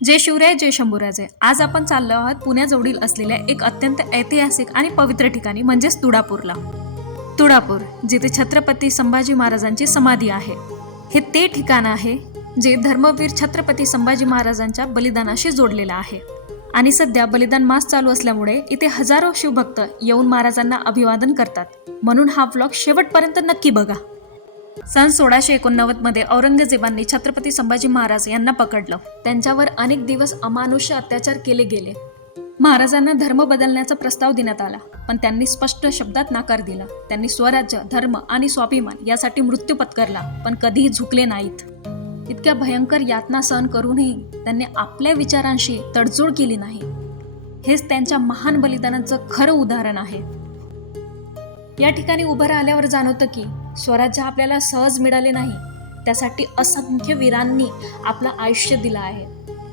जय शिवराय, जय शंभूराजे. आज आपण चाललो आहोत पुण्याजवळील असलेल्या एक अत्यंत ऐतिहासिक आणि पवित्र ठिकाणी म्हणजेच तुळापूरला. तुळापूर जिथे छत्रपती संभाजी महाराजांची समाधी आहे. हे ते ठिकाण आहे जे धर्मवीर छत्रपती संभाजी महाराजांच्या बलिदानाशी जोडलेलं आहे. आणि सध्या बलिदान मास चालू असल्यामुळे इथे हजारो शिवभक्त येऊन महाराजांना अभिवादन करतात. म्हणून हा व्लॉग शेवटपर्यंत नक्की बघा. सन 1689 मध्ये औरंगजेबांनी छत्रपती संभाजी महाराज यांना पकडलं. त्यांच्यावर अनेक दिवस अमानुष्य अत्याचार केले गेले. महाराजांना धर्म बदलण्याचा प्रस्ताव देण्यात आला, पण त्यांनी स्पष्ट शब्दात नकार दिला. त्यांनी स्वराज्य, धर्म आणि स्वाभिमान यासाठी मृत्यू पत्करला, पण कधीही झुकले नाहीत. इतक्या भयंकर यातना सहन करूनही त्यांनी आपल्या विचारांशी तडजोड केली नाही. हेच त्यांच्या महान बलिदानाचं खरं उदाहरण आहे. या ठिकाणी उभं राहिल्यावर जाणवतं की स्वराज्य आपल्याला सहज मिळाले नाही, त्यासाठी असंख्य वीरांनी आपलं आयुष्य दिलं आहे.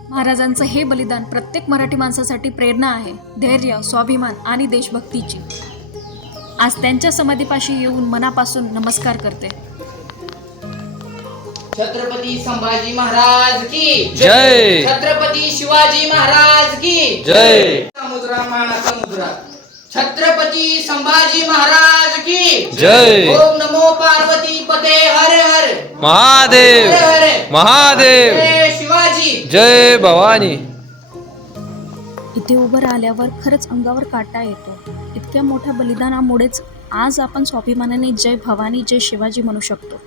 महाराजांचं हे बलिदान प्रत्येक मराठी माणसासाठी प्रेरणा आहे, धैर्य, स्वाभिमान आणि देशभक्तीची. आज त्यांच्या समाधीपाशी येऊन मनापासून नमस्कार करते. छत्रपती संभाजी महाराज की जय. छत्रपती शिवाजी महाराज की जय. मुद्रा मानाचा मुद्रा. छत्रपती संभाजी महाराज की जय. ओम नमो पार्वती पते हर हर महादेव हर हर महादेव. जय शिवाजी. जय भवानी. इथे उभं राहिल्यावर खरंच अंगावर काटा येतो. इतक्या मोठ्या बलिदानामुळेच आज आपण स्वाभिमानाने जय भवानी, जय शिवाजी म्हणू शकतो.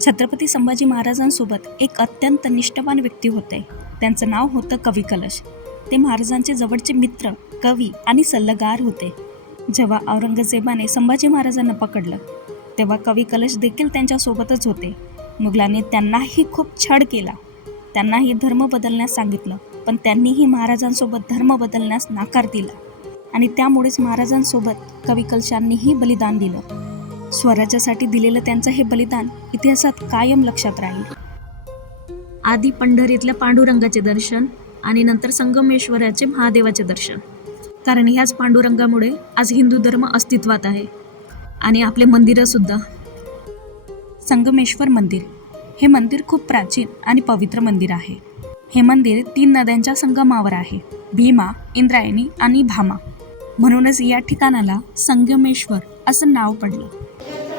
छत्रपती संभाजी महाराजांसोबत एक अत्यंत निष्ठावान व्यक्ती होते. त्यांचं नाव होतं कवी कलश. ते महाराजांचे जवळचे मित्र, कवी आणि सल्लागार होते. जेव्हा औरंगजेबाने संभाजी महाराजांना पकडलं, तेव्हा कवी कलश देखील त्यांच्यासोबतच होते. मुघलांनी त्यांनाही खूप छळ केला. त्यांनाही धर्म बदलण्यास सांगितलं, पण त्यांनीही महाराजांसोबत धर्म बदलण्यास नकार दिला. आणि त्यामुळेच महाराजांसोबत कवी कलशांनीही बलिदान दिलं. स्वराज्यासाठी दिलेलं त्यांचं हे बलिदान इतिहासात कायम लक्षात राहील. आधी पंढरीतल्या पांडुरंगाचे दर्शन आणि नंतर संगमेश्वराचे महादेवाचे दर्शन. कारण ह्याच पांडुरंगामुळे आज हिंदू धर्म अस्तित्वात आहे आणि आपले मंदिरंसुद्धा. संगमेश्वर मंदिर हे मंदिर खूप प्राचीन आणि पवित्र मंदिर आहे. हे मंदिर 3 नद्यांच्या संगमावर आहे, भीमा, इंद्रायणी आणि भामा. म्हणूनच या ठिकाणाला संगमेश्वर असं नाव पडलं,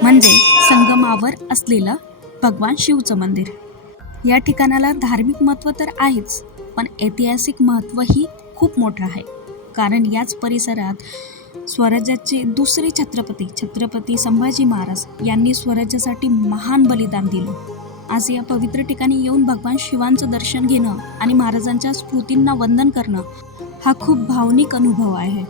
म्हणजे संगमावर असलेलं भगवान शिवचं मंदिर. या ठिकाणाला धार्मिक महत्त्व तर आहेच, पण ऐतिहासिक महत्त्वही खूप मोठं आहे. कारण याच परिसरात स्वराज्याचे दुसरे छत्रपती संभाजी महाराज यांनी स्वराज्यासाठी महान बलिदान दिलं. आज या पवित्र ठिकाणी येऊन भगवान शिवांचं दर्शन घेणं आणि महाराजांच्या स्मृतींना वंदन करणं हा खूप भावनिक अनुभव आहे.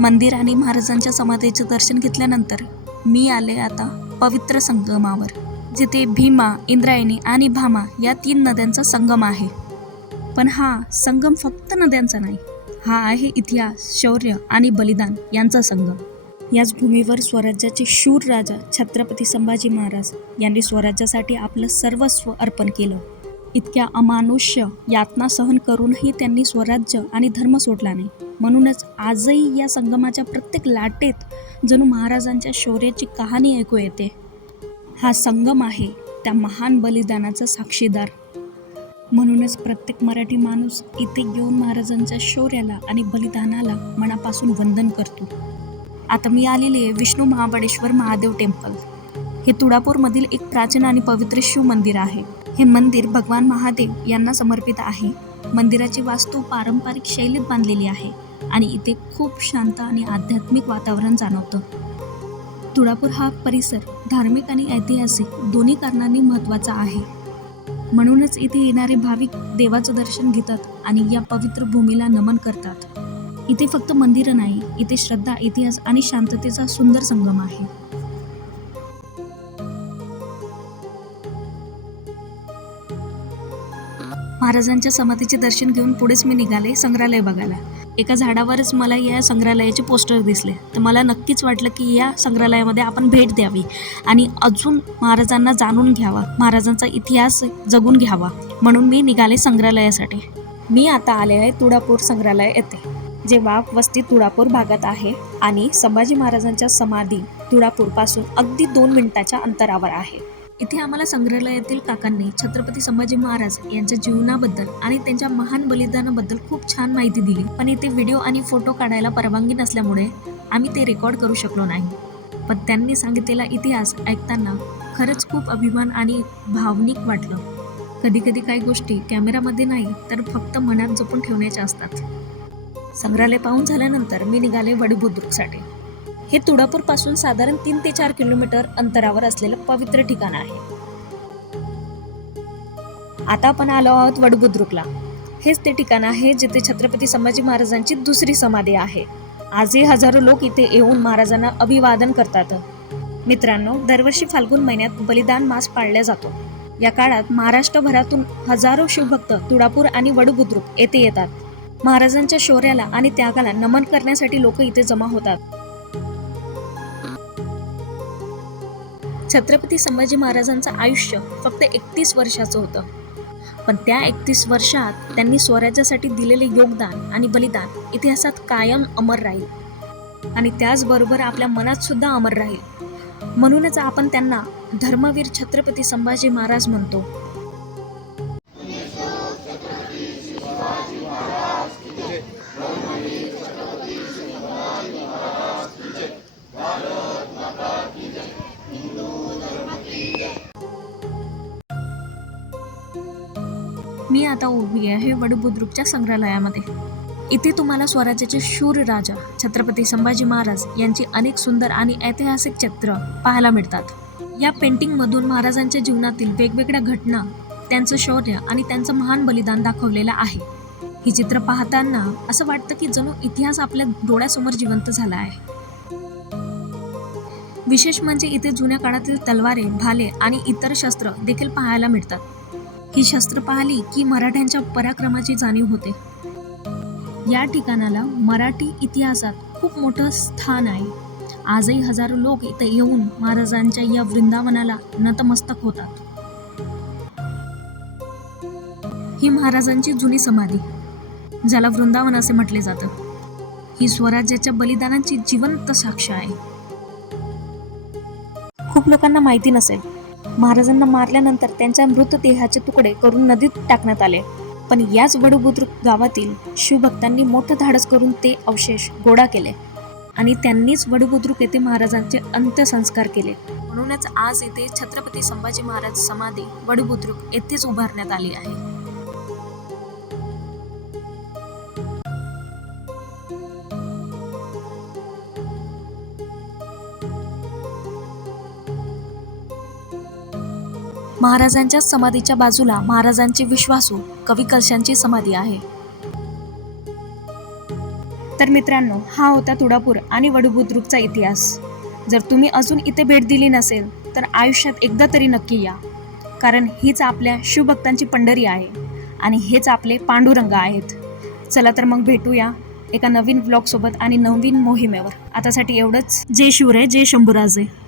मंदिर आणि महाराजांच्या समाधीचे दर्शन घेतल्यानंतर मी आले आता पवित्र संगमावर, जिथे भीमा, इंद्रायणी आणि भामा या 3 नद्यांचा संगम आहे. पण हा संगम फक्त नद्यांचा नाही, हा आहे इतिहास, शौर्य आणि बलिदान यांचा संगम. याच भूमीवर स्वराज्याचे शूर राजा छत्रपती संभाजी महाराज यांनी स्वराज्यासाठी आपलं सर्वस्व अर्पण केलं. इतक्या अमानुष्य यातना सहन करूनही त्यांनी स्वराज्य आणि धर्म सोडला नाही. म्हणूनच आजही या संगमाच्या प्रत्येक लाटेत जणू महाराजांच्या शौर्याची कहाणी ऐकू येते. हा संगम आहे त्या महान बलिदानाचा साक्षीदार. म्हणूनच प्रत्येक मराठी माणूस इथे येऊन महाराजांच्या शौर्याला आणि बलिदानाला मनापासून वंदन करतो. आता मी आलेली आहे विष्णू महाबळेश्वर महादेव टेम्पल. हे तुळापूरमधील एक प्राचीन आणि पवित्र शिव मंदिर आहे. हे मंदिर भगवान महादेव यांना समर्पित आहे. मंदिराची वास्तू पारंपरिक शैलीत बांधलेली आहे आणि इथे खूप शांत आणि आध्यात्मिक वातावरण जाणवतं. तुळापूर हा परिसर धार्मिक आणि ऐतिहासिक दोन्ही कारणांनी महत्त्वाचा आहे. म्हणूनच इथे येणारे भाविक देवाचं दर्शन घेतात आणि या पवित्र भूमीला नमन करतात. इथे फक्त मंदिरं नाही, इथे श्रद्धा, इतिहास आणि शांततेचा सुंदर संगम आहे. महाराजांच्या समाधीचे दर्शन घेऊन पुढेच मी निघाले संग्रहालय बघायला. एका झाडावरच मला या संग्रहालयाचे पोस्टर दिसले, तर मला नक्कीच वाटलं की या संग्रहालयामध्ये आपण भेट द्यावी आणि अजून महाराजांना जाणून घ्यावा, महाराजांचा इतिहास जगून घ्यावा. म्हणून मी निघाले संग्रहालयासाठी. मी आता आले आहे तुळापूर संग्रहालय येथे, जे वाघ वस्ती तुळापूर भागात आहे आणि संभाजी महाराजांच्या समाधी तुळापूरपासून अगदी 2 मिनिटाच्या अंतरावर आहे. इथे आम्हाला संग्रहालयातील काकांनी छत्रपती संभाजी महाराज यांच्या जीवनाबद्दल आणि त्यांच्या महान बलिदानाबद्दल खूप छान माहिती दिली. पण इथे व्हिडिओ आणि फोटो काढायला परवानगी नसल्यामुळे आम्ही ते रेकॉर्ड करू शकलो नाही. पण त्यांनी सांगितलेला इतिहास ऐकताना खरंच खूप अभिमान आणि भावनिक वाटलं. कधी कधी काही गोष्टी कॅमेरामध्ये नाही तर फक्त मनात जपून ठेवण्याच्या असतात. संग्रहालय पाहून झाल्यानंतर मी निघाले वडबुद्रुकसाठी. हे तुळापूरपासून साधारण 3 ते 4 किलोमीटर अंतरावर असलेलं पवित्र ठिकाण आहे. आता आपण आलो आहोत वडबुद्रुकला. हेच ते ठिकाण आहे जिथे छत्रपती संभाजी महाराजांची दुसरी समाधी आहे. आजही हजारो लोक इथे येऊन महाराजांना अभिवादन करतात. मित्रांनो, दरवर्षी फाल्गुन महिन्यात बलिदान मास पाळला जातो. या काळात महाराष्ट्रभरातून हजारो शिवभक्त तुळापूर आणि वडबुद्रुक येथे येतात. महाराजांच्या शौर्याला आणि त्यागाला नमन करण्यासाठी लोक इथे जमा होतात. छत्रपती संभाजी महाराजांचं आयुष्य फक्त 31 वर्षाचं होतं. पण त्या 31 वर्षात त्यांनी स्वराज्यासाठी दिलेले योगदान आणि बलिदान इतिहासात कायम अमर राहील आणि त्याचबरोबर आपल्या मनात सुद्धा अमर राहील. म्हणूनच आपण त्यांना धर्मवीर छत्रपती संभाजी महाराज म्हणतो. मी आता उभी आहे वडबुद्रुकच्या संग्रहालयामध्ये. इथे तुम्हाला स्वराज्याचे शूर राजा छत्रपती संभाजी महाराज यांची अनेक सुंदर आणि ऐतिहासिक चित्र पाहायला मिळतात. या पेंटिंगमधून महाराजांच्या जीवनातील वेगवेगळ्या घटना, त्यांचं शौर्य आणि त्यांचं महान बलिदान दाखवलेलं आहे. ही चित्र पाहताना असं वाटतं की जणू इतिहास आपल्या डोळ्यासमोर जिवंत झाला आहे. विशेष म्हणजे इथे जुन्या काळातील तलवारे, भाले आणि इतर शस्त्र देखील पाहायला मिळतात. ही शस्त्र पाहिली की मराठ्यांच्या पराक्रमाची जाणीव होते. या ठिकाणाला मराठी इतिहासात खूप मोठं स्थान आहे. आजही हजारो लोक इथे येऊन महाराजांच्या या वृंदावनाला नतमस्तक होतात. ही महाराजांची जुनी समाधी, ज्याला वृंदावन असे म्हटले जातं, ही स्वराज्याच्या बलिदानाची जिवंत साक्ष आहे. खूप लोकांना माहिती नसेल, महाराजांना मारल्यानंतर त्यांच्या मृतदेहाचे तुकडे करून नदीत टाकण्यात आले. पण याच वडबुद्रुक गावातील शिवभक्तांनी मोठं धाडस करून ते अवशेष गोळा केले आणि त्यांनीच वडबुद्रुक येथे महाराजांचे अंत्यसंस्कार केले. म्हणूनच आज येथे छत्रपती संभाजी महाराज समाधी वडबुद्रुक येथेच उभारण्यात आली आहे. महाराजांच्या समाधीच्या बाजूला महाराजांचे विश्वासू कवी कलशांची समाधी आहे. तर मित्रांनो, हा होता तुळापूर आणि वडबुद्रुकचा इतिहास. जर तुम्ही अजून इथे भेट दिली नसेल तर आयुष्यात एकदा तरी नक्की या, कारण हीच आपल्या शिवभक्तांची पंढरी आहे आणि हेच आपले पांडुरंग आहेत. चला तर मग भेटूया एका नवीन ब्लॉगसोबत आणि नवीन मोहिमेवर. आतासाठी एवढंच. जय शिवराय, जय शंभूराजे.